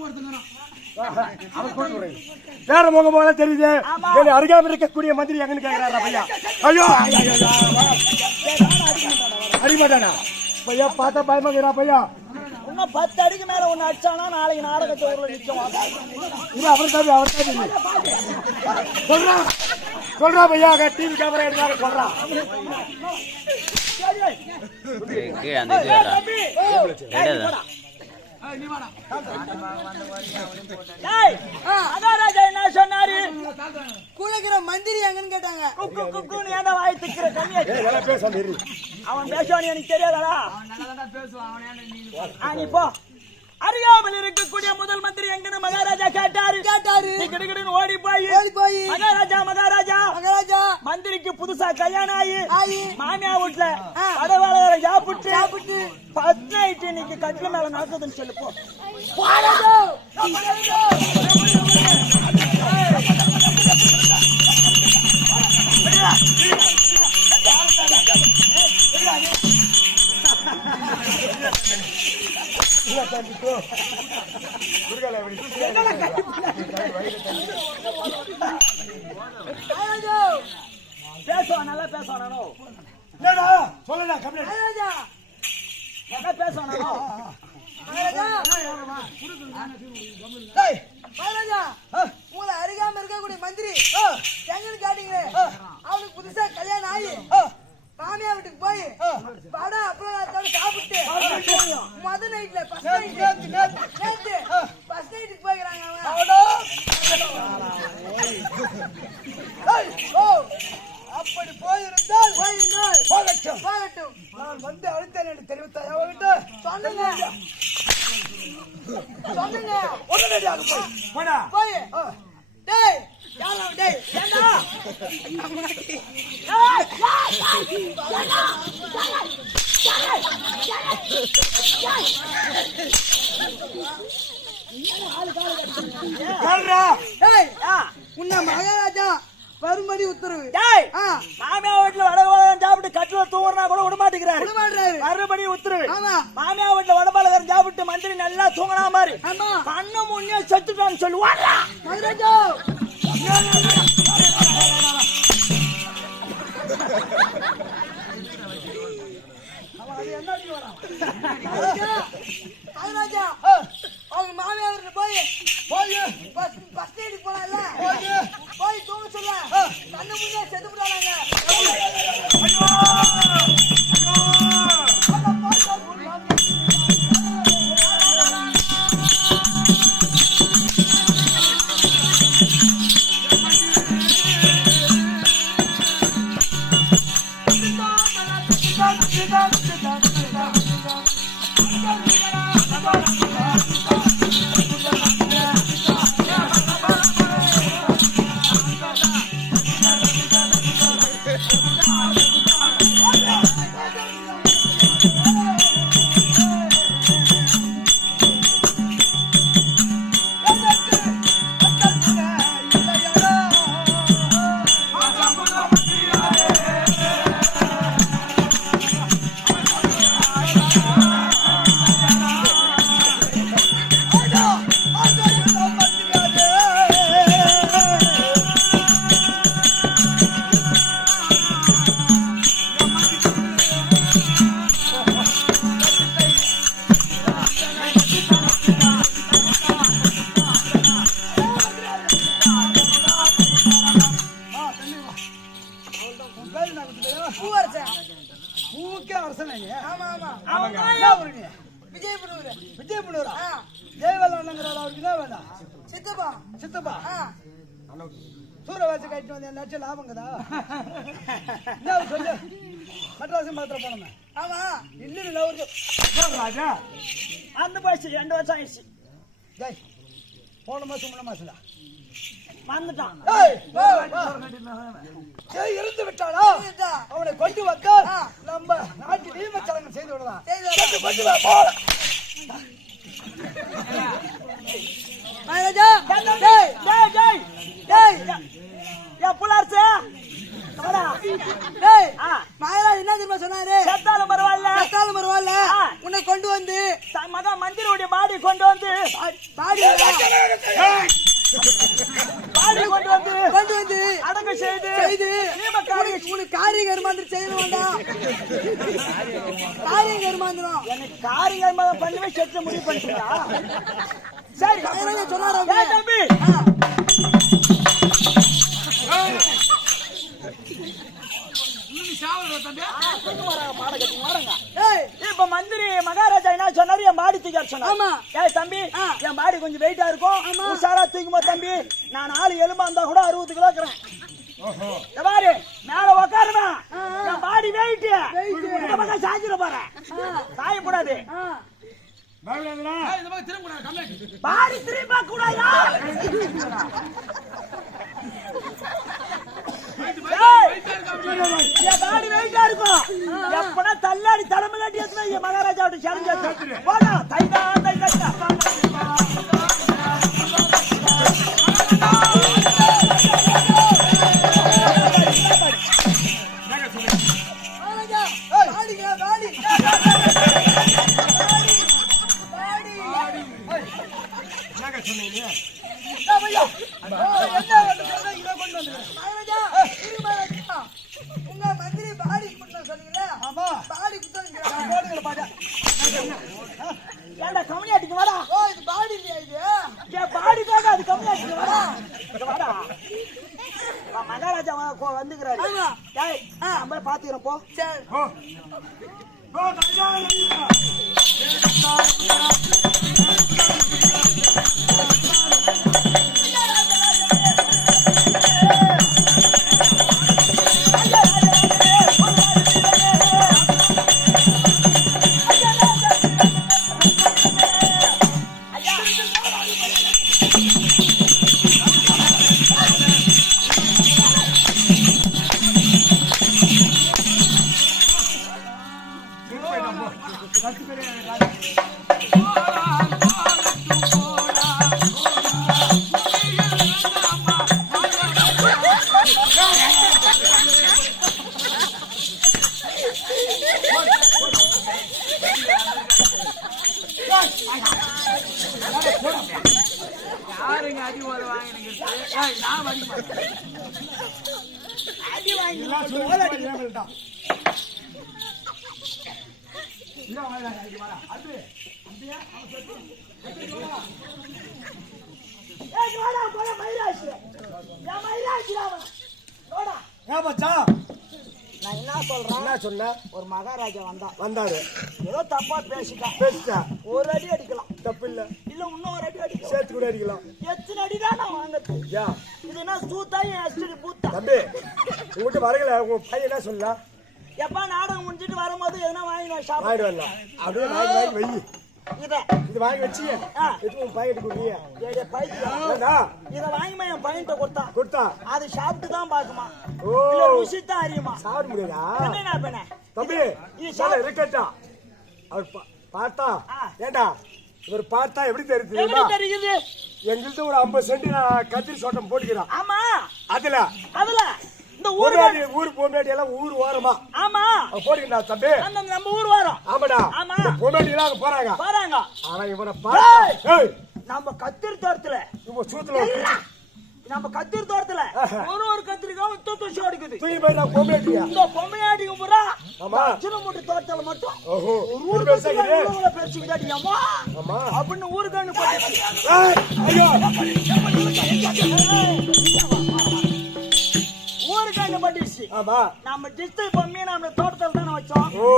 ஒருத்தங்க அவன் கொண்டு வரேன். வேற முகம் போல தெரியுது. ஏழை அருகாமல் இருக்கக்கூடிய மந்திரி எங்கன்னு கேக்குறாரா பையா ஐயோ. ஐயோ. அடிமாட்டானா பையா பார்த்தா பயமாக்கிறா பையா இன்னும் பத்து அடிக்கு மேல ஒண்ணு அடிச்சானா நாளைக்கு நாடகத்தை இல்ல அவர் தான் அவர் தான் சொல்றா பையா டிவி கேமரா எடுத்தாரு சொல்றா. என்ன சொன்னாரு? குலக்கிற மந்திரி எங்கன்னு கேட்டாங்க. ஏன்டா வாய் திக்கிற? தெரியுது அவன் பேசுவான்னு எனக்கு தெரியாதடா? நீ போ. அறியாமல் இருக்கக்கூடிய முதல் மந்திரி எங்கன்னு மகாராஜா கேட்டாரு. கேட்டாரு. கிடுகிடுன்னு ஓடி போய். ஓடி போய். மகாராஜா மந்திரிக்கு புதுசா கல்யாணம் ஆகி ஆயி. மாமியா வீட்டுல படவாளரை சாப்பிட்டு சாப்பிட்டு. ஃபர்ஸ்ட் நைட் இன்னைக்கு கட்டில மேல நடக்குதுன்னு சொல்லு போ. பேசுவான் நல்லா பேசுவானோ என்னடா? சொல்லடா மகாராஜா நல்லா பேசுவானோ மகாராஜா டேய் மகாராஜா உங்களை அருகாம இருக்கக்கூடிய மந்திரி. எங்கன்னு கேட்டீங்களே? அவனுக்கு புதுசா கல்யாணம் ஆகி மாமியா வீட்டுக்கு போய் படம் அப்பளத்தோட சாப்பிட்டு மொத நைட்ல ஃபர்ஸ்ட் நைட் நேத்து ஃபர்ஸ்ட் நைட்டுக்கு போய்க்கிறாங்க அவன் ஓ அப்படி போயிருந்தால் போயிருந்தால் போகட்டும். போகட்டும். நான் வந்து அழுத்தேன் என்று தெரிவித்தாய் அவகிட்ட சொன்னுங்க சொன்னுங்க உடனடியாக போய். போடா போய். டேய் யாரா ஏண்டா? உன்னை மகாராஜா வரும்படி உத்தரவு. மாமியா வீட்டுல வடபாலகன் சாப்பிட்டு கட்டில தூங்குறனா கூட விட மாட்டேங்கிறாரு. விடமாட்றாரு. மறுபடி உத்தரவு. மாமியா வீட்டுல வடபாலகன் சாப்பிட்டு மந்திரி நல்லா தூங்கினா மாதிரி கண்ணு முன்னே செத்துட்டான்னு சொல்லுவாங்க மகாராஜா மெட்ராஸ் மாத்திர போனோமே ஆமா இல்ல இல்ல அவருக்கு ராஜா? அந்த போயிடுச்சு ரெண்டு வருஷம் ஆயிடுச்சு. டேய் போன மாசம் ஏய், வா, வா. ஏய், இருந்து விட்டானா. அவனை கொண்டு வந்தால் ஆ. நம்ம நாட்டு நீமச்சடங்கு செய்து விடலாம். செய்து. மகாராஜா டேய் டேய் ஏ புலார்சே மகாராஜ் என்ன தெரியுமா சொன்னாரு? செத்தாலும் பரவாயில்ல. கத்தாலும் பரவாயில்ல. உன்னை கொண்டு வந்து மகா மந்திரியுடைய பாடி கொண்டு வந்து. பாடி பாடி கொண்டு வந்து. கொண்டு வந்து அடக்க செய்து. செய்து. உனக்கு- காரிய கருமாந்திரம் செய்யணும் வேண்டாம். காரிய கருமாந்திரம் எனக்கு காரியங்கள் மேல பண்ணவே செத்து முடிவு பண்ணிட்டீங்களா? சரி. சொன்னாரு தம்பி. ஆமா. ஏய் தம்பி ஆ. என் பாடி கொஞ்சம் வெயிட்டா இருக்கும். உஷாரா தூக்குமா தம்பி? நான் நாலு எலும்பா இருந்தா கூட அறுபது கிலோ இருக்கிறேன் பாரு மேல உக்காருமா. என் பாடி வெயிட் இந்த பக்கம் சாஞ்சிட பாரு. பயப்படாதடா. பாடி திரும்ப கூடாதா? ஏய், வெயிட்டா இருக்கும். தள்ளாடி தலைமை கட்டி மகாராஜா என் மகாராஜாவோட சேலஞ்ச் போடா தைதா தைதா நம்ம பாத்துக்கிறோம் போ. சரி. எல்லாம் சொல்லி போய் ஏமாந்துட்டான். இல்ல, வாடா, இங்க வாடா. அது, ஏய் வாடா போடா மயிராசி என் நான் என்ன சொல்றேன்? என்ன சொன்ன? ஒரு மகாராஜா வந்தான் வந்தாரு. ஏதோ தப்பா பேசிட்டான் பேசிட்டா? ஒரு அடி அடிக்கலாம். தப்பு இல்ல இல்ல இன்னும் ஒரு அடி அடிக்கலாம். சேர்த்து கூட அடிக்கலாம். எத்தனை அடிதான் நான் வாங்கறது யா. இது என்ன சூத்தா என் அஸ்டடி பூத்தா? தம்பி உங்ககிட்ட வரல. உங்க பையன் என்ன சொல்லலாம் எப்ப நாடகம் முடிஞ்சிட்டு வரும்போது எதனா வாங்கி நான் சாப்பிடுவேன் அப்படியே வாங்கி வாங்கி. இத. இது வாங்கி வச்சிய ஆ. எடுத்து உன் பையன் கொடுக்குறிய? ஏடே ஏண்டா இத வாங்கி என் பையன்கிட்ட கொடுத்தான் கொடுத்தா. அது சாப்பிட்டு தான் பாக்குமா ஓ. ருசி தான் அறியுமா? சாப்பிட முடியாதா? என்ன பண்ண. தம்பி இது இருக்கட்டா. அவர் பார்த்தா. ஏண்டா? இவர் பார்த்தா எப்படி தெரியுது? தெரியுது? எங்கள்கிட்ட ஒரு ஐம்பது சென்ட் நான் கத்திரி சோட்டம் போட்டுக்கிறான். ஆமா. அதுல. அதுல. இந்த ஊரு ஊர் பொண்டாட்டி எல்லாம் ஊர் ஓரமா. ஆமா. போட்டுக்கிறா தம்பி? அந்த நம்ம ஊர் வரோம் ஆமாடா. ஆமா. பொண்டாட்டி எல்லாம் போறாங்க. வராங்க ஆனா இவனை ஏய்! நம்ம கத்திரி தோட்டத்துல. இவன் சூத்துல நம்ம கத்திரி தோட்டத்துல ஒரு ஒரு கத்திரிக்காவும் தூக்கி அடிக்குது தூக்கி போய் நான் பொண்டாட்டியா இந்த பொம்மையாடிக்கு பூரா ஆமா. சின்ன மூட்டை தோட்டத்துல மட்டும் ஒரு ஊர் கத்திரிக்காய் பெருசுக்கு அடிக்காமா ஆமா. அப்படின்னு ஊருக்கானு போட்டு ஐயோ. பட்டுச்சு ஆமா. நம்ம டிஸ்ட்ரிக்ட் பொம்மையை நம்ம தோட்டத்துல தானே வச்சோம். ஓ.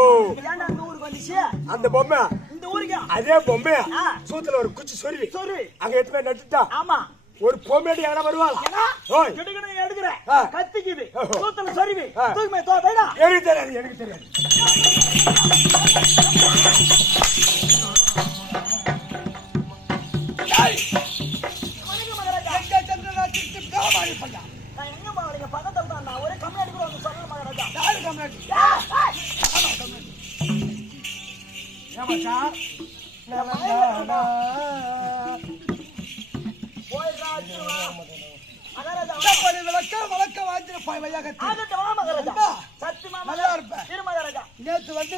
ஏன்டா அந்த ஊருக்கு வந்துச்சு? அந்த பொம்மை? இந்த ஊருக்கு? அதே பொம்மை. சூத்துல ஒரு குச்சி சொருவி சொல்லு அங்க எடுத்து போய் நட்டுட்டா? ஆமா. ஒரு பொம்மையாட்டி யாரா வருவாள்? கிடுகிடு எடுக்கிறேன் ஆ. கத்திக்குது. சூத்துல சொருவி ஆ. தூக்கி தோ வைடா எனக்கு தெரியாது எனக்கு தெரியாது. மகாராஜா நேத்து வந்து.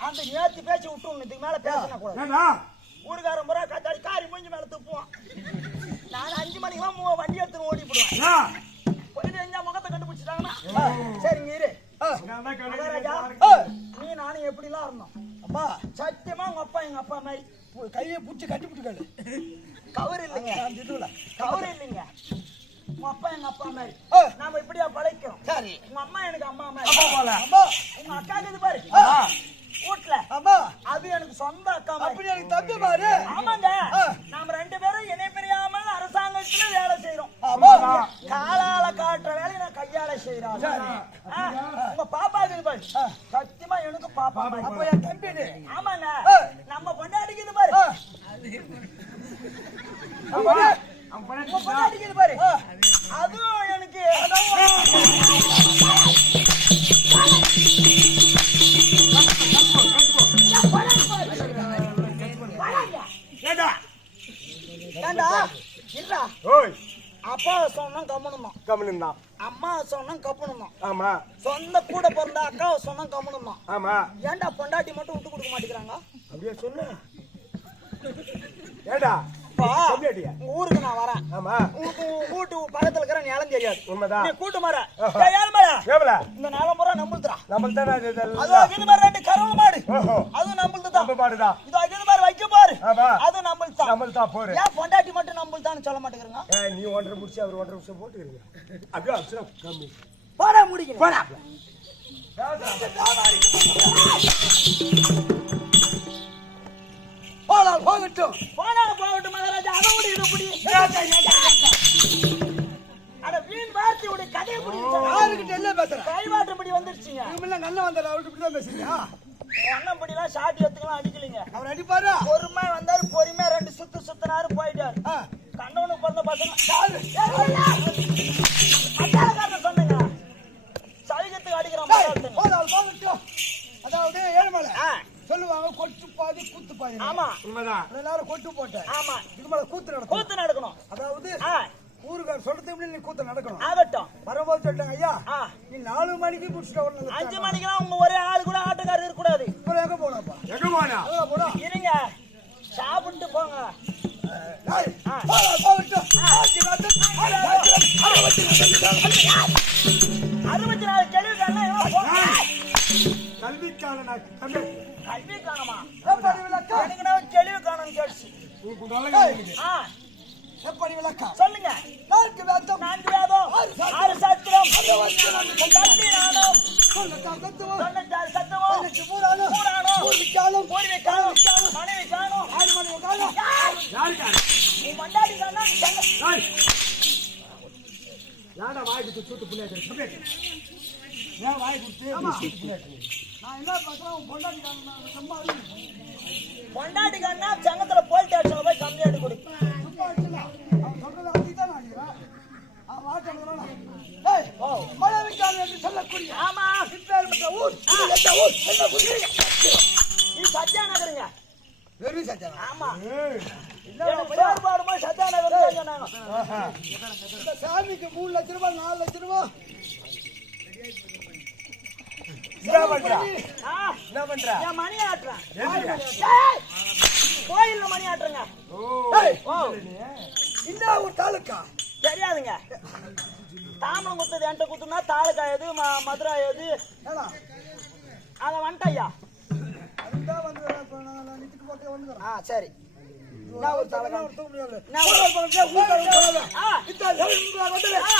அந்த நேத்து பேச்சு விட்டு மேல பேசணும் கூட ஊருக்காரன் முறை கத்தாடி காரி மூஞ்சி மேல துப்புவான் நான் அஞ்சு மணிக்கெல்லாம் மூ- வண்டி எடுத்து ஓடி போடுவேன்? போயிட்டு எங்க முகத்தை கண்டுபிடிச்சிட்டாங்கன்னா சரிங்க இரு நீ நானும் எப்படிலாம் இருந்தோம் அம்மா சத்தியமா உங்க அப்பா எங்க அப்பா மாதிரி கையை பிடிச்சி கட்டி பிடிக்காது கவர் இல்லைங்க. இதுல கவர் இல்லைங்க. உங்க அப்பா எங்க அப்பா மாதிரி. நாம இப்படியா பழைக்கிறோம். சரி. உங்க அம்மா எனக்கு அம்மா அப்பா மாதிரி போல. அம்மா உங்க அக்காக்கு இது பாரு. ஆ. வீட்டுல அம்மா அது எனக்கு சொந்த அக்கா அப்படி எனக்கு தம்பி பாரு. ஆமாங்க. நாம ரெண்டு பேரும் இணை பிரியாமல் அரசாங்கத்துல வேலை செய்யறோம் ஆமா. காலால காட்டுற வேலையை நான் கையால செய்யறோம் உங்க பாப்பாக்கு இது பாரு சத்தியமா எனக்கு பாப்பா மாதிரி. அப்ப என் தம்பி நீ. ஆமாங்க. நம்ம பொண்டாட்டிக்கு இது பாரு. இது பாரு. அதுவும் எனக்கு ஏண்டா? ஏண்டா? இல்ல ஓய் அப்பா சொன்னா கம்மனும் கம்முன்னு அம்மா சொன்னா கப்பனும் ஆமா. சொந்த கூட பிறந்த அக்கா சொன்னா கம்மனும் ஆமா. ஏன்டா பொண்டாட்டி மட்டும் விட்டு கொடுக்க மாட்டேங்கிறாங்க? அப்படியே சொல்லு. ஏண்டா? ஊருக்கு நான் வரேன். வீட்டு பக்கத்துல இருக்கிற நிலம் தெரியாது. உண்மைதான். கூட்டு ஏவல இந்த நிலம் தானே அது இதெல்லாம். அகிது மாதிரி ரெண்டு கரவல் மாடு. ஓஹோ. அதுவும் நம்மளுது தான் நம்ம பாடுதா இது அகிது மாதிரி வைக்க பாரு. அது நம்மளுது தான் போரு ஏன் பொண்டாட்டி மட்டும் நம்மளுதான்னு சொல்ல மாட்டேங்கிறீங்க? நீ ஒன்றரை முடிச்சு அவர் ஒன்றரை நிமிஷம் போட்டுக்கிறீங்க. அப்படியே அப்சரா கம்மி. போடா முடிக்கணும் போடா. போலாம் போகட்டும். போடா போகட்டும் மகாராஜா. அதை இதை பிடி. அட வீண் வார்த்தை விடு கதையை பிடி. யாருக்கிட்ட என்ன பேசுறேன் கைவாட்டுப்படி வந்துருச்சுங்க. இவங்கெல்லாம் நல்ல வந்தாரு அவருக்கு இப்படி தான் பேசுறியா அண்ணன் படிலாம் ஷாட் எடுத்துக்கலாம் அடிக்கலைங்க. அவர் அடிப்பாரா? பொறுமை வந்தாரு பொறுமையா ரெண்டு சுத்து சுத்தினாரு போயிட்டாரு. ஆ, கண்டவனுக்கு பிறந்த பசங்க. சொன்னீங்க. அடிக்கிறான் போகட்டும் அதாவது ஏழுமலை. சொல்லுவாங்க கொட்டு பாதி கூத்து பாதி. ஆமா. உண்மைதான். எல்லாரும் கொட்டு போட்டேன் ஆமா. இது மேல கூத்து நடக்கும் கூத்து நடக்கணும். அதாவது ஊருக்கார் சொல்றதுக்கு முன்னாடி நீ கூத்து நடக்கணும்? ஆகட்டும். வரும்போது சொல்லிட்டாங்க ஐயா நீ நாலு மணிக்கு முடிச்சுட்டு அஞ்சு மணிக்கெல்லாம் உங்க போனா? இருங்க. சாப்பிட்டு போங்க. அறுபத்தி நாலு நான் தம்பி கல்வி காணுமா கேள்வி காணும் கேள்வி ஆ. செப்படி விளக்கம் சொல்லுங்க. நான்கு வேதம். நான்கு வேதம். ஆறு நாணம் தொண்ணூத்தாறு தத்துவம். பூர்வீக காணும் மனைவி காணும் ஆறு யாருக்கான நீ மண்டாடி காணும் நீ தங்க ஏய் யாரா வாய் குத்து சூத்து புள்ளைய ஏன் வாய் உன் பொண்டாட்டி காரணம் சும்மா இரு. பொண்டாட்டி காணா சங்கத்துல போலீஸ் ஸ்டேஷன்ல போய் கம்ப்ளைண்ட் கொடு. மனைவிக்காரன் என்று சொல்லக்கூடிய ஆமா. ஊர். ஊர்? சத்தியா நகருங்க வெறும் சத்தியம். ஆமா. ஏய் எனக்கு பேர் பாடும்போது சத்தியா நகர் சொன்னாங்க இந்த சாமிக்கு மூணு லட்ச ரூபாய் நாலு லட்ச ரூபாய் என்ன பண்றா? ஆ, என்ன பண்றா? என் மணி? ஏய், கோயில்ல மணி ஒரு தாலுக்கா? தெரியாதுங்க. தாமரம் குத்துது என்கிட்ட குத்துனா தாலுக்கா எது ம- மதுரா எது? அதை வந்துட்டு ஐயா. ஆ சரி நான் ஒரு தாலுக்கா ஒரு தூக்க முடியாது நான் ஒரு. ஆ இந்த. நான்.